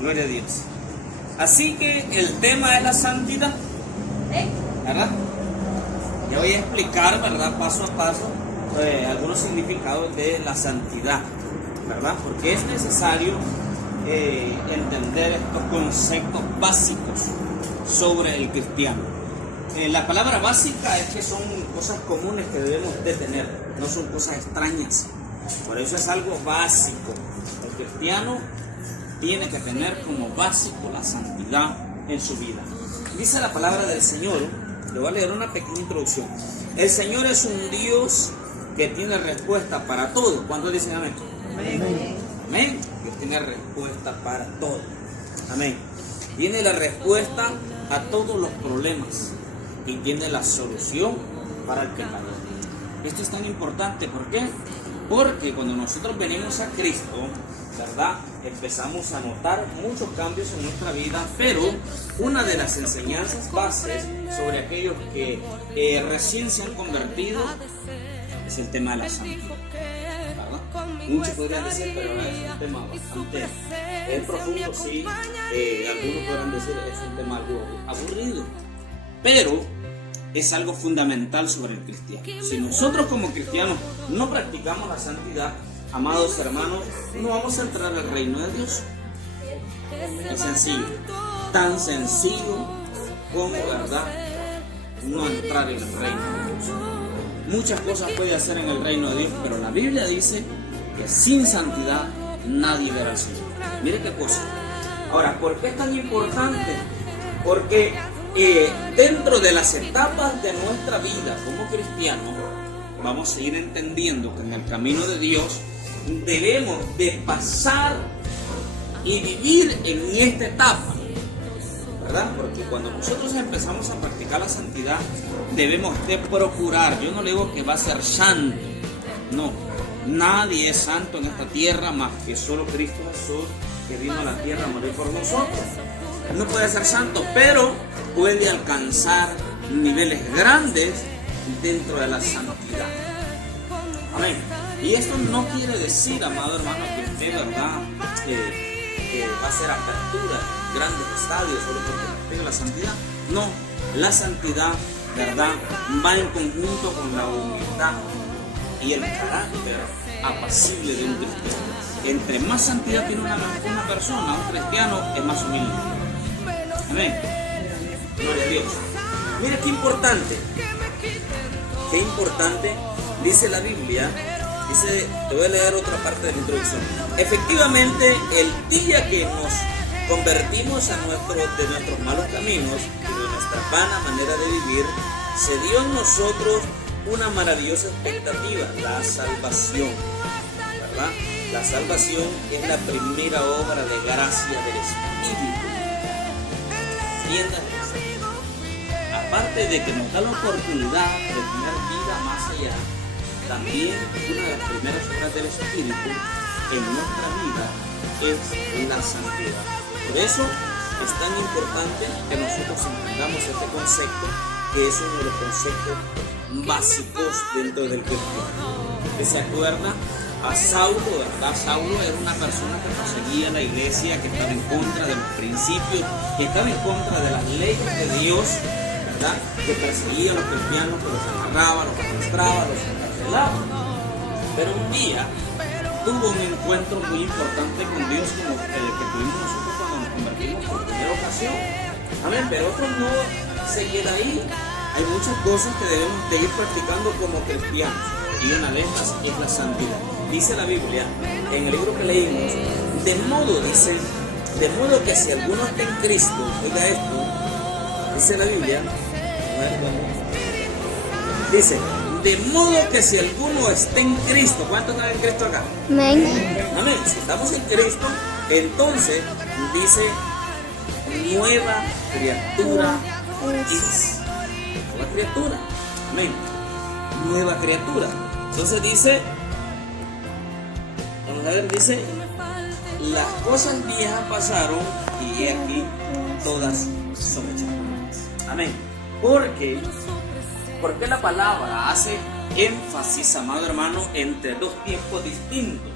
Gloria a Dios. Así que el tema es la santidad, ¿verdad? Ya voy a explicar, ¿verdad? Paso a paso algunos significados de la santidad, ¿verdad? Porque es necesario entender estos conceptos básicos sobre el cristiano. La palabra básica es que son cosas comunes que debemos de tener, no son cosas extrañas. Por eso es algo básico. El cristiano tiene que tener como básico la santidad en su vida. Dice la palabra del Señor, le voy a leer una pequeña introducción. El Señor es un Dios que tiene respuesta para todo. ¿Cuántos dicen amén? Amén. Amén. Dios tiene respuesta para todo. Amén. Tiene la respuesta a todos los problemas y tiene la solución para el pecado. Esto es tan importante, ¿por qué? Porque cuando nosotros venimos a Cristo, ¿verdad? Empezamos a notar muchos cambios en nuestra vida, pero una de las enseñanzas bases sobre aquellos que recién se han convertido es el tema de la santidad, ¿verdad? Muchos podrían decir, pero es un tema bastante profundo, sí. Algunos podrán decir es un tema algo aburrido, pero es algo fundamental sobre el cristiano. Si nosotros como cristianos no practicamos la santidad, amados hermanos, no vamos a entrar al reino de Dios. Es sencillo, tan sencillo como, ¿verdad?, no entrar en el reino de Dios. Muchas cosas puede hacer en el reino de Dios, pero la Biblia dice que sin santidad nadie verá al Señor. Mire qué cosa. Ahora, ¿por qué es tan importante? Porque dentro de las etapas de nuestra vida como cristianos, vamos a ir entendiendo que en el camino de Dios debemos de pasar y vivir en esta etapa, ¿verdad? Porque cuando nosotros empezamos a practicar la santidad, debemos de procurar. Yo no le digo que va a ser santo, no. Nadie es santo en esta tierra más que solo Cristo Jesús, que vino a la tierra a morir por nosotros. No puede ser santo, pero puede alcanzar niveles grandes dentro de la santidad. Amén. Y esto no quiere decir, amado hermano, que usted, ¿verdad?, va a hacer apertura en grandes estadios solo porque practica la santidad. No, la santidad, ¿verdad?, va en conjunto con la humildad y el carácter apacible de un cristiano. Entre más santidad tiene una persona, un cristiano, es más humilde. Amén. Gloria a Dios. Mira qué importante. Qué importante dice la Biblia. Dice, te voy a leer otra parte de la introducción. Efectivamente, el día que nos convertimos de nuestros malos caminos y de nuestra vana manera de vivir, se dio en nosotros una maravillosa expectativa, la salvación, ¿verdad? La salvación es la primera obra de gracia del Espíritu. ¿Entiendan? Aparte de que nos da la oportunidad de tener vida más allá, también una de las primeras obras del Espíritu en nuestra vida es la santidad. Por eso es tan importante que nosotros entendamos este concepto, que es uno de los conceptos básicos dentro del cristiano. ¿Usted se acuerda? A Saulo, ¿verdad? Saulo era una persona que perseguía la iglesia, que estaba en contra de los principios, que estaba en contra de las leyes de Dios, ¿verdad? Que perseguía a los cristianos, que los agarraba, los arrastraba, los encarcelaba. Pero un día tuvo un encuentro muy importante con Dios, como el que tuvimos nosotros cuando nos convertimos por primera ocasión. Amén. Pero otro no se queda ahí. Hay muchas cosas que debemos de ir practicando como cristianos, y una de estas es la santidad. Dice la Biblia, en el libro que leímos, de modo que si alguno está en Cristo, oiga esto, dice la Biblia, dice, de modo que si alguno está en Cristo, ¿cuántos están en Cristo acá? Amén. Amén. Si estamos en Cristo, entonces dice, nueva criatura es. Nueva criatura. Amén. Nueva criatura. Entonces dice, vamos a ver, dice, las cosas viejas pasaron y aquí todas son hechas nuevas. Amén. Porque la palabra hace énfasis, amado hermano, entre dos tiempos distintos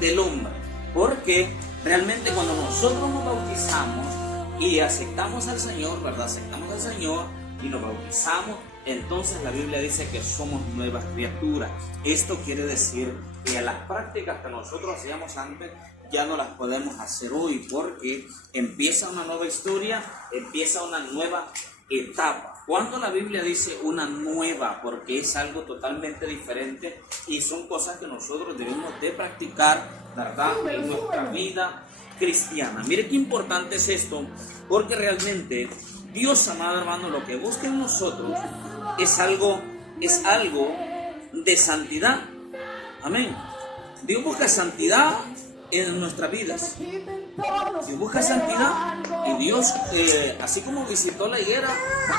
del hombre. Porque realmente cuando nosotros nos bautizamos y aceptamos al Señor, ¿verdad? Aceptamos al Señor y nos bautizamos, entonces la Biblia dice que somos nuevas criaturas. Esto quiere decir que las prácticas que nosotros hacíamos antes ya no las podemos hacer hoy, porque empieza una nueva historia, empieza una nueva etapa. Cuando la Biblia dice una nueva, porque es algo totalmente diferente y son cosas que nosotros debemos de practicar, ¿verdad?, en nuestra vida cristiana. Mire qué importante es esto, porque realmente Dios, amado hermano, lo que busca en nosotros es algo de santidad. Amén. Dios busca santidad en nuestras vidas. Dios busca santidad y Dios, así como visitó la higuera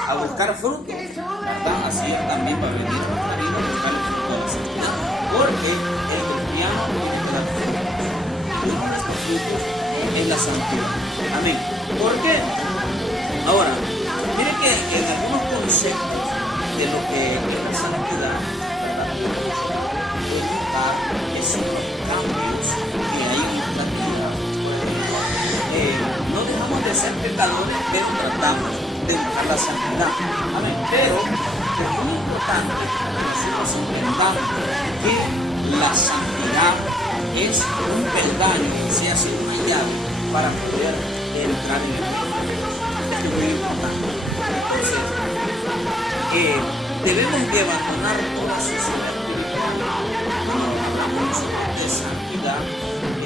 a buscar fruto, ¿verdad?, así también va a venir nuestra vida a buscar el fruto de la santidad, porque el cristiano uno de estos frutos es la santidad. Amén. ¿Por qué? Ahora, mire que en algunos conceptos de lo que es la santidad, ¿verdad?, podemos notar que son los cambios que hay en nuestra vida. No dejamos de ser pecadores, pero tratamos de buscar la santidad. Amén. Pero es muy importante que nosotros entendamos que la santidad es un peldaño, se hace una llave para poder entrar en el reino. Esto es muy importante. Entonces, debemos de abandonar toda suciedad espiritual. Cuando hablamos de santidad,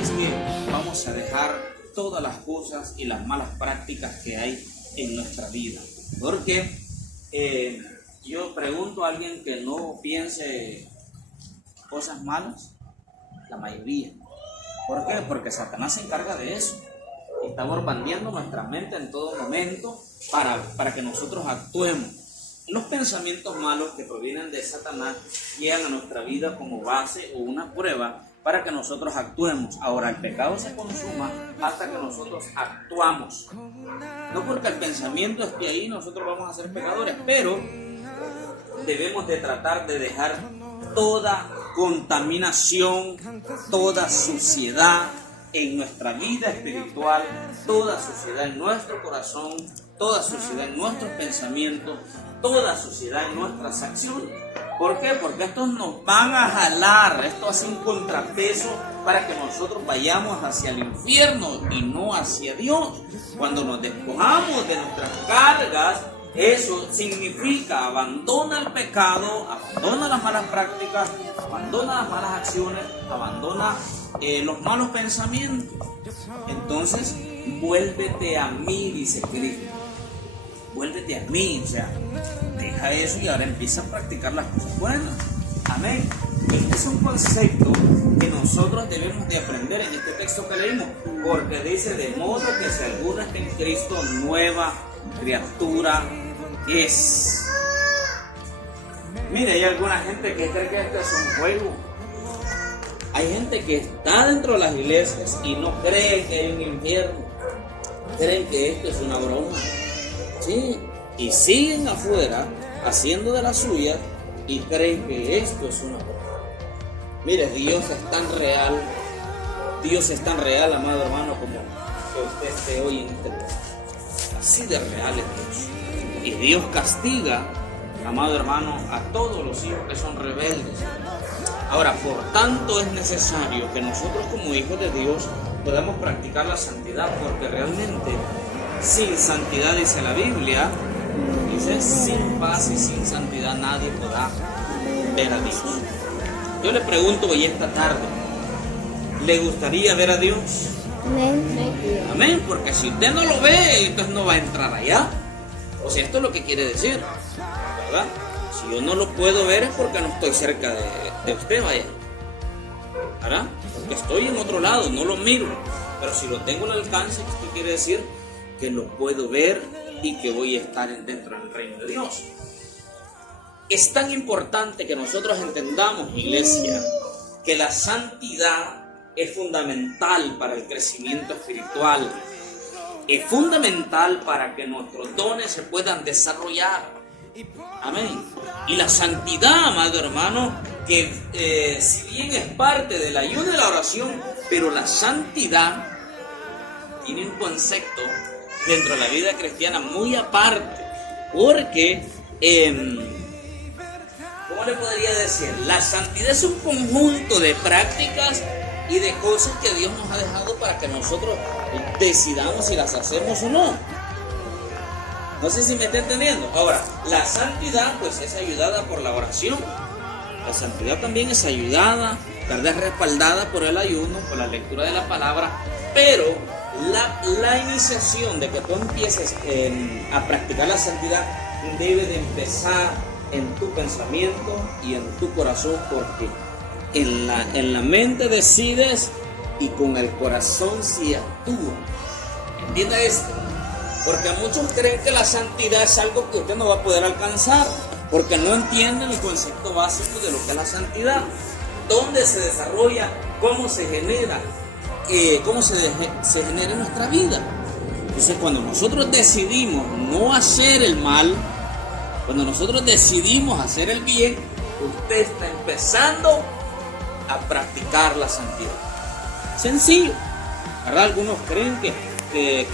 es que vamos a dejar todas las cosas y las malas prácticas que hay en nuestra vida. Porque yo pregunto a alguien que no piense cosas malas, la mayoría. ¿Por qué? Porque Satanás se encarga de eso. Está bombardeando nuestra mente en todo momento para que nosotros actuemos. Los pensamientos malos que provienen de Satanás llegan a nuestra vida como base o una prueba para que nosotros actuemos. Ahora, el pecado se consuma hasta que nosotros actuamos. No porque el pensamiento esté ahí, nosotros vamos a ser pecadores, pero debemos de tratar de dejar toda contaminación, toda suciedad en nuestra vida espiritual, toda suciedad en nuestro corazón, toda suciedad en nuestros pensamientos, toda suciedad en nuestras acciones. ¿Por qué? Porque estos nos van a jalar, esto hace un contrapeso para que nosotros vayamos hacia el infierno y no hacia Dios. Cuando nos despojamos de nuestras cargas, eso significa abandona el pecado, abandona las malas prácticas, abandona las malas acciones, abandona los malos pensamientos. Entonces, vuélvete a mí, dice Cristo. Vuélvete a mí, o sea, deja eso y ahora empieza a practicar las cosas buenas. Amén. Este es un concepto que nosotros debemos de aprender en este texto que leímos, porque dice: de modo que si alguno está en Cristo, nueva criatura es. Mire, hay alguna gente que cree que esto es un juego. Hay gente que está dentro de las iglesias y no cree que hay un infierno. Creen que esto es una broma. Sí, y siguen afuera haciendo de la suya y creen que esto es una broma. Mire, Dios es tan real. Dios es tan real, amado hermano, como que usted esté hoy en este lugar. Así de real es Dios. Y Dios castiga, amado hermano, a todos los hijos que son rebeldes. Ahora, por tanto, es necesario que nosotros como hijos de Dios podamos practicar la santidad, porque realmente sin santidad, dice la Biblia, dice: sin paz y sin santidad nadie podrá ver a Dios. Yo le pregunto hoy esta tarde, ¿le gustaría ver a Dios? Amén. Amén, porque si usted no lo ve, entonces no va a entrar allá. O sea, esto es lo que quiere decir, ¿verdad? Si yo no lo puedo ver es porque no estoy cerca de usted, vaya, ¿verdad? Porque estoy en otro lado, no lo miro. Pero si lo tengo al alcance, ¿qué quiere decir? Que lo puedo ver y que voy a estar dentro del reino de Dios. Es tan importante que nosotros entendamos, iglesia, que la santidad es fundamental para el crecimiento espiritual. Es fundamental para que nuestros dones se puedan desarrollar. Amén. Y la santidad, amado hermano, que si bien es parte del ayuno y la oración, pero la santidad tiene un concepto dentro de la vida cristiana muy aparte, porque, ¿cómo le podría decir? La santidad es un conjunto de prácticas y de cosas que Dios nos ha dejado para que nosotros decidamos si las hacemos o no. No sé si me está entendiendo. Ahora, la santidad pues es ayudada por la oración. La santidad también es ayudada, ¿verdad? Es respaldada por el ayuno, por la lectura de la palabra, pero la iniciación de que tú empieces a practicar la santidad debe de empezar en tu pensamiento y en tu corazón, porque en la mente decides y con el corazón sí actúa. ¿Entienda esto? Porque muchos creen que la santidad es algo que usted no va a poder alcanzar, porque no entienden el concepto básico de lo que es la santidad, dónde se desarrolla, cómo se genera, cómo se genera en nuestra vida. Entonces, cuando nosotros decidimos no hacer el mal, cuando nosotros decidimos hacer el bien, usted está empezando a practicar la santidad. Sencillo, ¿verdad? Algunos creen que es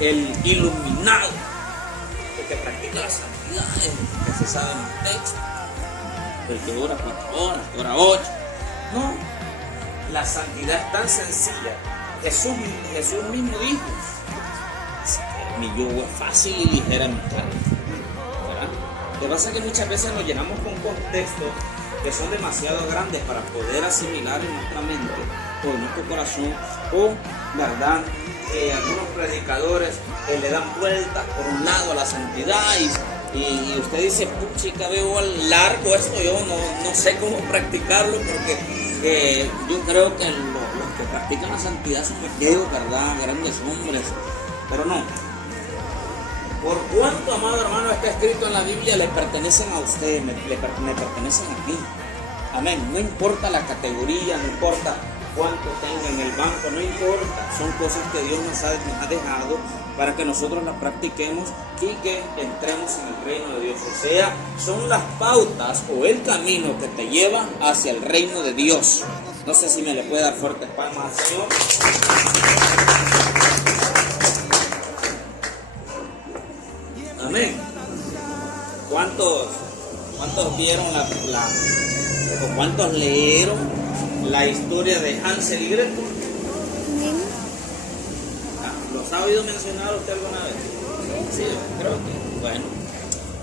el iluminado, el que practica la santidad, el que se sabe en el texto, el que ora 4 horas, que ora 8. No, la santidad es tan sencilla. Jesús mismo dijo: mi yugo es fácil y ligera mi carga. ¿Verdad? Lo que pasa es que muchas veces nos llenamos con contextos que son demasiado grandes para poder asimilar en nuestra mente o en nuestro corazón, o, ¿verdad? Algunos predicadores le dan vueltas por un lado a la santidad y usted dice: puchica, veo largo esto, yo no sé cómo practicarlo, porque yo creo que los que practican la santidad son aquellos, ¿verdad? Grandes hombres, pero no. Por cuanto, amado hermano, está escrito en la Biblia, le pertenecen a usted, me pertenecen a mí. Amén. No importa la categoría, no importa cuánto tenga en el banco, no importa. Son cosas que Dios nos ha dejado para que nosotros las practiquemos y que entremos en el reino de Dios. O sea, son las pautas o el camino que te lleva hacia el reino de Dios. No sé si me le puede dar fuertes palmas al Señor. Amén. ¿Cuántos vieron o cuántos leyeron la historia de Hansel y Gretel? ¿Los ha oído mencionar usted alguna vez? Sí, creo que. Bueno,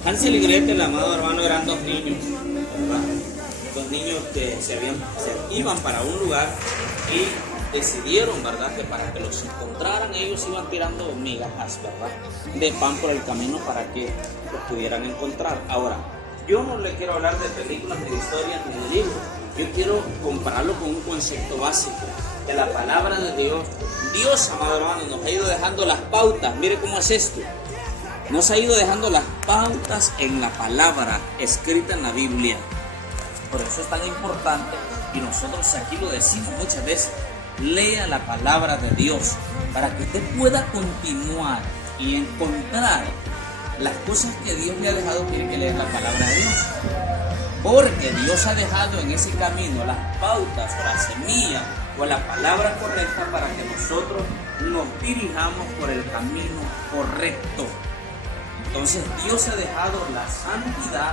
Hansel y Gretel, amado hermano, eran dos niños, ¿verdad? Dos niños que se iban para un lugar y decidieron, ¿verdad?, que para que los encontraran ellos iban tirando migajas, ¿verdad?, de pan por el camino para que los pudieran encontrar. Ahora, yo no le quiero hablar de películas, ni de historias, ni de libros. Yo quiero compararlo con un concepto básico de la palabra de Dios. Dios, amado hermano, nos ha ido dejando las pautas. Mire cómo es esto. Nos ha ido dejando las pautas en la palabra escrita en la Biblia. Por eso es tan importante, y nosotros aquí lo decimos muchas veces: lea la palabra de Dios para que usted pueda continuar y encontrar las cosas que Dios le ha dejado. Tiene que leer la palabra de Dios, porque Dios ha dejado en ese camino las pautas o la semilla o la palabra correcta para que nosotros nos dirijamos por el camino correcto. Entonces Dios ha dejado la santidad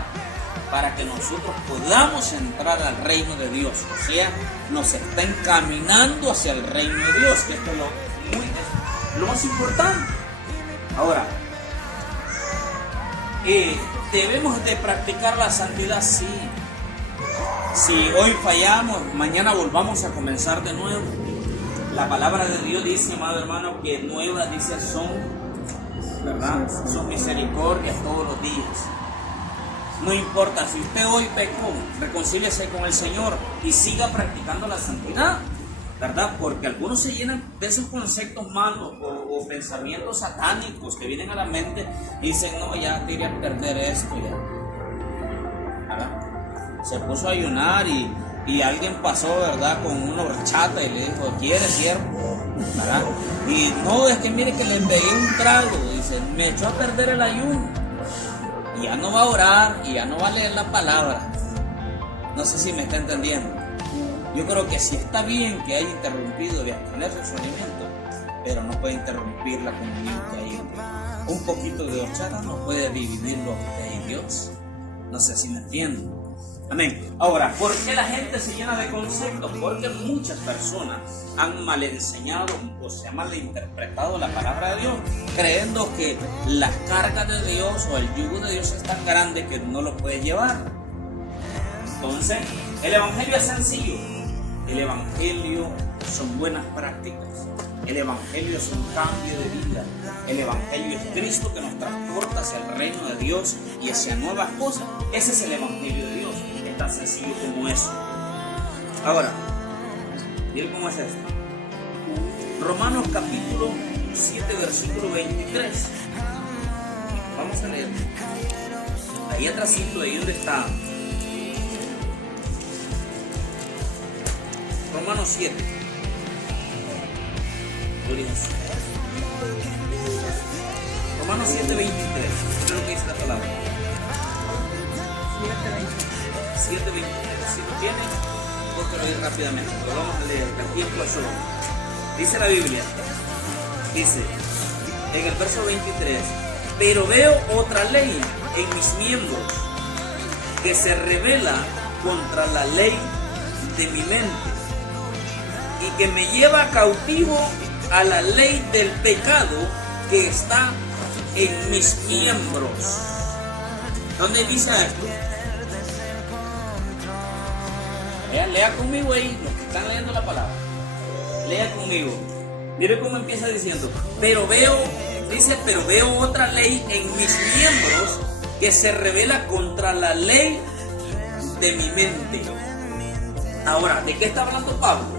para que nosotros podamos entrar al reino de Dios. O sea, nos está encaminando hacia el reino de Dios, que esto es lo más importante. Ahora, debemos de practicar la santidad, sí. Si hoy fallamos, mañana volvamos a comenzar de nuevo. La palabra de Dios dice, amado hermano, que nuevas, dice, son, ¿verdad?, son misericordias todos los días. No importa, si usted hoy pecó, reconcíliese con el Señor y siga practicando la santidad, ¿verdad? Porque algunos se llenan de esos conceptos malos o pensamientos satánicos que vienen a la mente y dicen: no, ya te iré a perder esto, ya, ¿verdad? Se puso a ayunar y alguien pasó, ¿verdad?, con una horchata y le dijo: ¿quieres, siervo? ¿Verdad? Y no, es que mire que le pegué un trago, dice, me echó a perder el ayuno. y ya no va a orar y ya no va a leer la palabra. No sé si me está entendiendo. Yo creo que sí está bien que haya interrumpido de abstenerse de su alimento, pero no puede interrumpir la comunión que hay entre un poquito de horchata, no puede dividirlo de Dios. No sé si me entienden. Amén. Ahora, ¿por qué la gente se llena de conceptos? Porque muchas personas han mal enseñado o se ha malinterpretado la palabra de Dios, creyendo que la carga de Dios o el yugo de Dios es tan grande que no lo puede llevar. Entonces, el evangelio es sencillo. El evangelio son buenas prácticas. El evangelio es un cambio de vida. El evangelio es Cristo que nos transporta hacia el reino de Dios y hacia nuevas cosas. Ese es el evangelio de Dios. Es tan sencillo como eso. Ahora, miren cómo es esto. Romanos capítulo 7, versículo 23. Vamos a leer. Ahí atrásito, ahí donde está. Romanos 7. Romanos 7, 23. Eso es lo que dice la palabra. 7, 23. Si lo tienen, búsquelo ahí rápidamente. Lo vamos a leer. El tiempo es solo. Dice la Biblia. Dice en el verso 23. Pero veo otra ley en mis miembros que se revela contra la ley de mi mente y que me lleva cautivo a la ley del pecado que está en mis miembros. ¿Dónde dice esto? Lea conmigo ahí, los que están leyendo la palabra. Lea conmigo. Mire cómo empieza diciendo. Pero veo otra ley en mis miembros que se revela contra la ley de mi mente. Ahora, ¿de qué está hablando Pablo?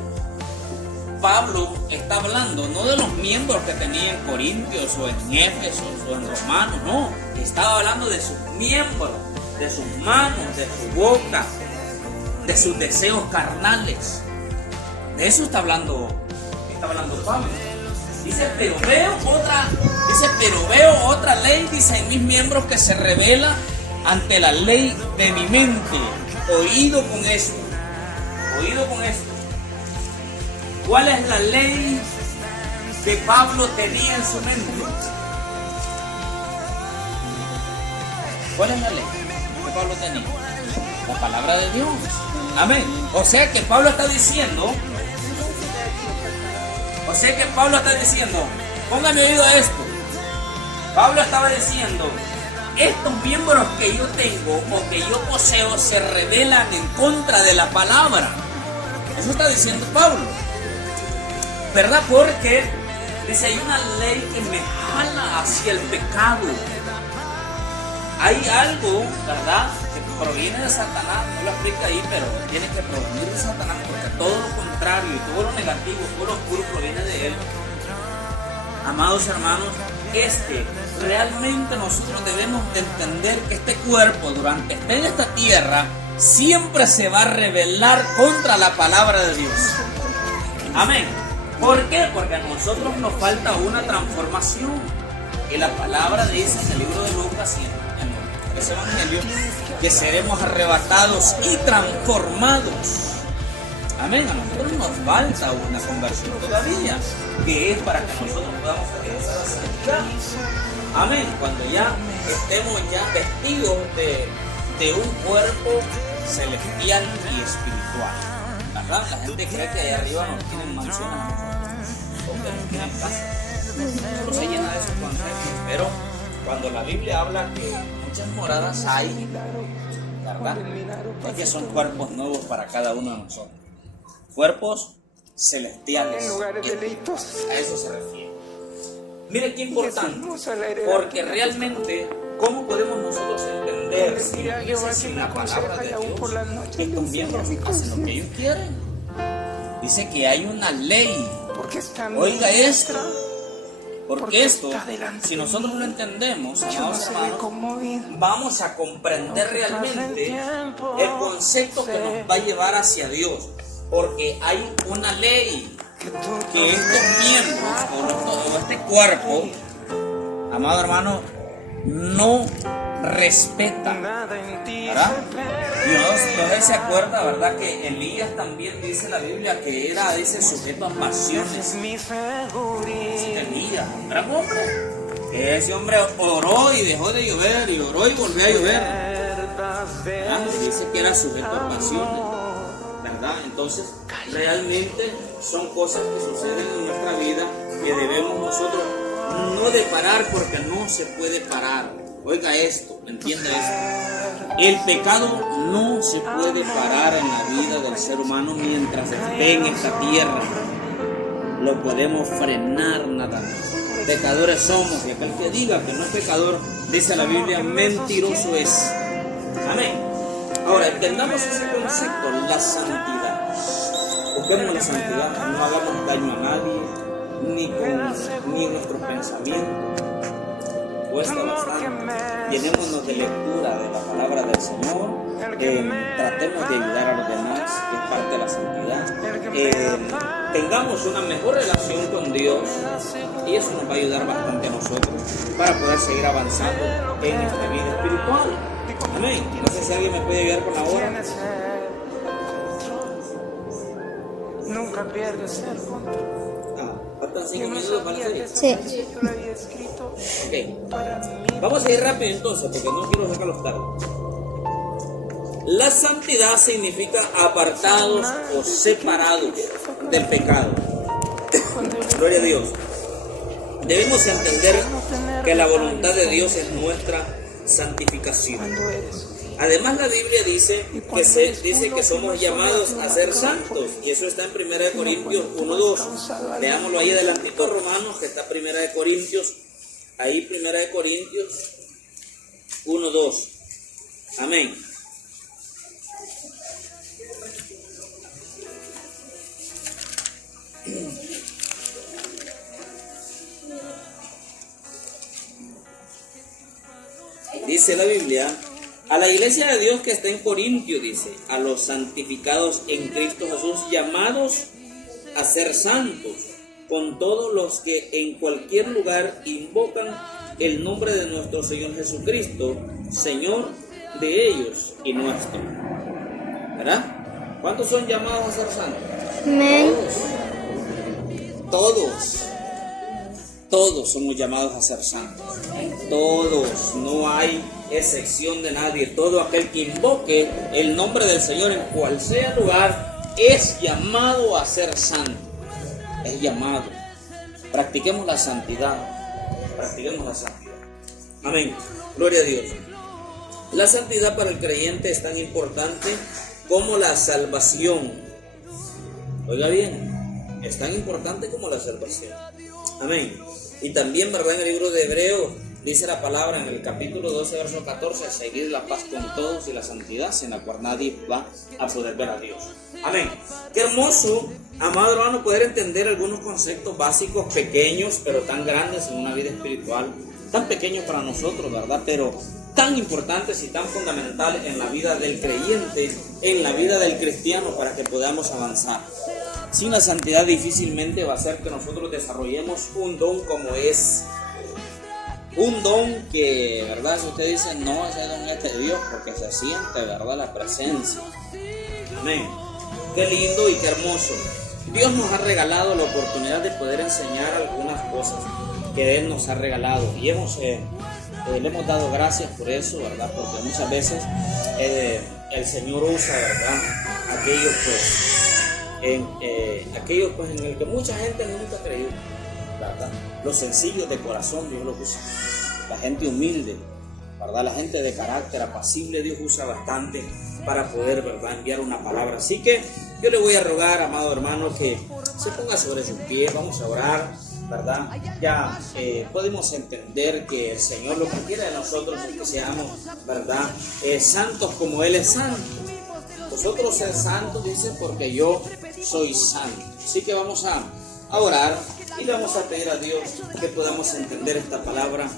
Pablo está hablando no de los miembros que tenía en Corintios o en Éfeso o en Romanos, no. Estaba hablando de sus miembros, de sus manos, de su boca, de sus deseos carnales. De eso está hablando Pablo. Dice, pero veo otra ley, dice, en mis miembros que se revela ante la ley de mi mente. Oído con esto. ¿Cuál es la ley que Pablo tenía en su mente? ¿Cuál es la ley que Pablo tenía? La palabra de Dios. Amén. O sea que Pablo está diciendo, póngame oído a esto. Pablo estaba diciendo, estos miembros que yo tengo o que yo poseo se rebelan en contra de la palabra. Eso está diciendo Pablo, ¿verdad? Porque dice, hay una ley que me jala hacia el pecado. Hay algo, ¿verdad?, que proviene de Satanás. No lo explica ahí, pero tiene que provenir de Satanás, porque todo lo contrario y todo lo negativo, todo lo oscuro proviene de él. Amados hermanos, realmente nosotros debemos de entender que este cuerpo, durante esté en esta tierra, siempre se va a rebelar contra la palabra de Dios. Amén. ¿Por qué? Porque a nosotros nos falta una transformación. Y la palabra dice en el libro de Lucas, en ese evangelio, que seremos arrebatados y transformados. Amén. A nosotros nos falta una conversión todavía, que es para que nosotros podamos regresar a santidad. Amén. Cuando ya estemos ya vestidos de un cuerpo celestial y espiritual. ¿Verdad? La gente cree que allá arriba nos tienen mansiones o que nos tienen casa. Solo se llena de esos conceptos. Pero cuando la Biblia habla que muchas moradas hay, ¿verdad?, es que son cuerpos nuevos para cada uno de nosotros. Cuerpos celestiales. A eso se refiere. Mire qué importante, porque realmente, ¿cómo podemos nosotros entender sin la palabra de Dios que estos miembros hacen lo que ellos quieren? Dice que hay una ley. Oiga esto. Porque esto, si nosotros lo entendemos, amados hermanos, vamos a comprender realmente el concepto que nos va a llevar hacia Dios. Porque hay una ley que estos miembros o este cuerpo, amado hermano, no respeta, ¿verdad? Dios se acuerda, ¿verdad? Que Elías también dice en la Biblia que era, dice, sujeto a pasiones. Elías, un gran hombre. Ese hombre oró y dejó de llover, y oró y volvió a llover. ¿Verdad? Dice que era sujeto a pasiones, ¿verdad? Entonces, realmente son cosas que suceden en nuestra vida que debemos nosotros no de parar, porque no se puede parar. Oiga esto, entienda esto. El pecado no se puede parar en la vida del ser humano mientras esté en esta tierra. Lo podemos frenar nada más. Pecadores somos, y aquel que diga que no es pecador, dice la Biblia, mentiroso es. Amén. Ahora, entendamos ese concepto, la santidad. Busquemos la santidad, no hagamos daño a nadie, ni en nuestros pensamientos. Cuesta bastante. Llenémonos de lectura de la palabra del Señor. Tratemos de ayudar a los demás, que es parte de la santidad. Tengamos una mejor relación con Dios, y eso nos va a ayudar bastante a nosotros para poder seguir avanzando en esta vida espiritual. Amén. No sé si alguien me puede ayudar con la hora. Nunca pierdes el control. ¿Faltan 5 minutos para la serie? Sí. Ok. Vamos a ir rápido entonces, porque no quiero sacarlos tarde. La santidad significa apartados o separados del pecado. Gloria a Dios. Debemos entender que la voluntad de Dios es nuestra santificación. Además, la Biblia dice que somos llamados a ser santos, y eso está en 1 Corintios 1:2. Veámoslo ahí adelantito, Romanos, que está 1 Corintios, ahí 1 Corintios 1:2. Amén. Dice la Biblia, a la iglesia de Dios que está en Corintio, dice, a los santificados en Cristo Jesús, llamados a ser santos, con todos los que en cualquier lugar invocan el nombre de nuestro Señor Jesucristo, Señor de ellos y nuestro. ¿Verdad? ¿Cuántos son llamados a ser santos? Amén. Todos somos llamados a ser santos. Todos, no hay excepción de nadie. Todo aquel que invoque el nombre del Señor en cual sea lugar es llamado a ser santo. Es llamado. Practiquemos la santidad. Practiquemos la santidad. Amén. Gloria a Dios. La santidad para el creyente es tan importante como la salvación. Oiga bien, es tan importante como la salvación. Amén. Y también, ¿verdad? En el libro de Hebreos dice la palabra en el capítulo 12, verso 14, seguir la paz con todos y la santidad, sin la cual nadie va a poder ver a Dios. Amén. Qué hermoso, amado hermano, poder entender algunos conceptos básicos, pequeños, pero tan grandes en una vida espiritual, tan pequeños para nosotros, ¿verdad? Pero tan importantes y tan fundamentales en la vida del creyente, en la vida del cristiano, para que podamos avanzar. Sin la santidad difícilmente va a ser que nosotros desarrollemos un don como es. Un don que, ¿verdad? Si usted dice, no, ese don es de Dios, porque se siente, ¿verdad? La presencia. Amén. Qué lindo y qué hermoso. Dios nos ha regalado la oportunidad de poder enseñar algunas cosas que Él nos ha regalado. Y le hemos dado gracias por eso, ¿verdad? Porque muchas veces el Señor usa, ¿verdad? Aquellos pues en el que mucha gente nunca ha creído, ¿verdad? Los sencillos de corazón Dios los usa, la gente humilde, ¿verdad? La gente de carácter apacible Dios usa bastante para poder, ¿verdad?, enviar una palabra. Así que yo le voy a rogar, amado hermano, que se ponga sobre sus pies. Vamos a orar, ¿verdad? Ya podemos entender que el Señor lo que quiere de nosotros es que seamos, ¿verdad?, santos como Él es santo. Vosotros ser santos, dice, porque yo soy santo. Así que vamos a orar y le vamos a pedir a Dios que podamos entender esta palabra.